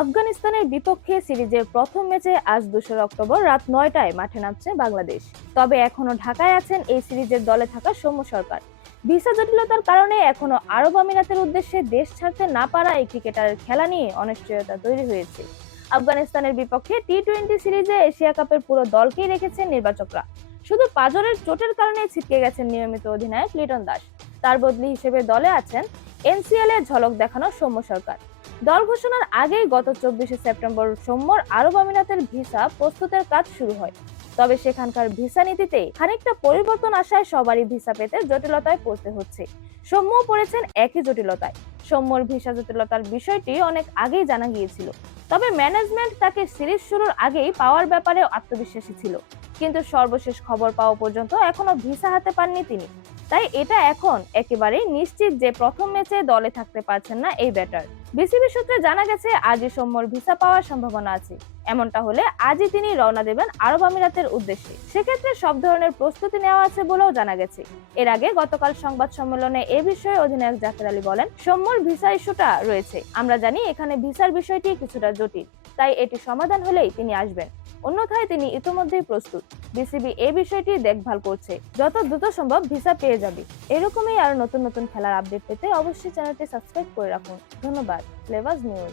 আফগানিস্তানের বিপক্ষে সিরিজের প্রথম ম্যাচে আজ দোসরা অক্টোবর রাত নয়টায় মাঠে নামছে বাংলাদেশ। তবে এখনও ঢাকায় আছেন এই সিরিজের দলে থাকা সৌম্য সরকার। ভিসা জটিলতার কারণে এখনও আরব আমিরাতের উদ্দেশ্যে দেশ ছাড়তে না পারা এই ক্রিকেটারের খেলা নিয়ে অনিশ্চয়তা তৈরি হয়েছে। আফগানিস্তানের বিপক্ষে টি টোয়েন্টি সিরিজে এশিয়া কাপের পুরো দলকেই রেখেছেন নির্বাচকরা। শুধু পাজরের চোটের কারণে ছিটকে গেছেন নিয়মিত অধিনায়ক লিটন দাস। তার বদলি হিসেবে দলে আছেন এনসিএল এর ঝলক দেখানো সৌম্য সরকার। দল ঘোষণার আগেই গত চব্বিশে সেপ্টেম্বর সোমবার আরব আমিরাতের ভিসা প্রস্তুতের কাজ শুরু হয়। তবে সেখানকার ভিসা নীতিতে খানিকটা পরিবর্তন আসায় সবারই ভিসা পেতে জটিলতায় পড়তে হচ্ছে। সৌম্য পড়েছেন একই জটিলতায়। সৌম্যর ভিসা জটিলতার বিষয়টি অনেক আগেই জানা গিয়েছিল। তবে ম্যানেজমেন্ট তাকে সিরিজ শুরুর আগেই পাওয়ার ব্যাপারে আত্মবিশ্বাসী ছিল। কিন্তু সর্বশেষ খবর পাওয়া পর্যন্ত এখনও ভিসা হাতে পাননি তিনি। তাই এটা এখন একেবারেই নিশ্চিত যে প্রথম ম্যাচে দলে থাকতে পারছেন না এই ব্যাটার। বিসিবি সূত্রে জানা গেছে, আজই সৌম্যর ভিসা পাওয়ার সম্ভাবনা আছে। এমনটা হলে আজই তিনি রওনা দেবেন আরব আমিরাতের উদ্দেশ্যে। সেক্ষেত্রে সব ধরনের প্রস্তুতি নেওয়া আছে বলেও জানা গেছে। এর আগে গতকাল সংবাদ সম্মেলনে এ বিষয়ে অধিনায়ক জাকের আলী বলেন সৌম্যর ভিসা ইস্যুটা রয়েছে। আমরা জানি এখানে ভিসার বিষয়টি কিছুটা জটিল। তাই এটি সমাধান হলেই তিনি আসবেন। অন্যথায় তিনি ইতোমধ্যেই প্রস্তুত। বিসিবি এ বিষয়টি দেখভাল করছে। যত দ্রুত সম্ভব ভিসা পেয়ে যাবে। এরকমই আরও নতুন নতুন খেলার আপডেট পেতে অবশ্যই চ্যানেলটি সাবস্ক্রাইব করে রাখুন। ধন্যবাদ। নিউজ।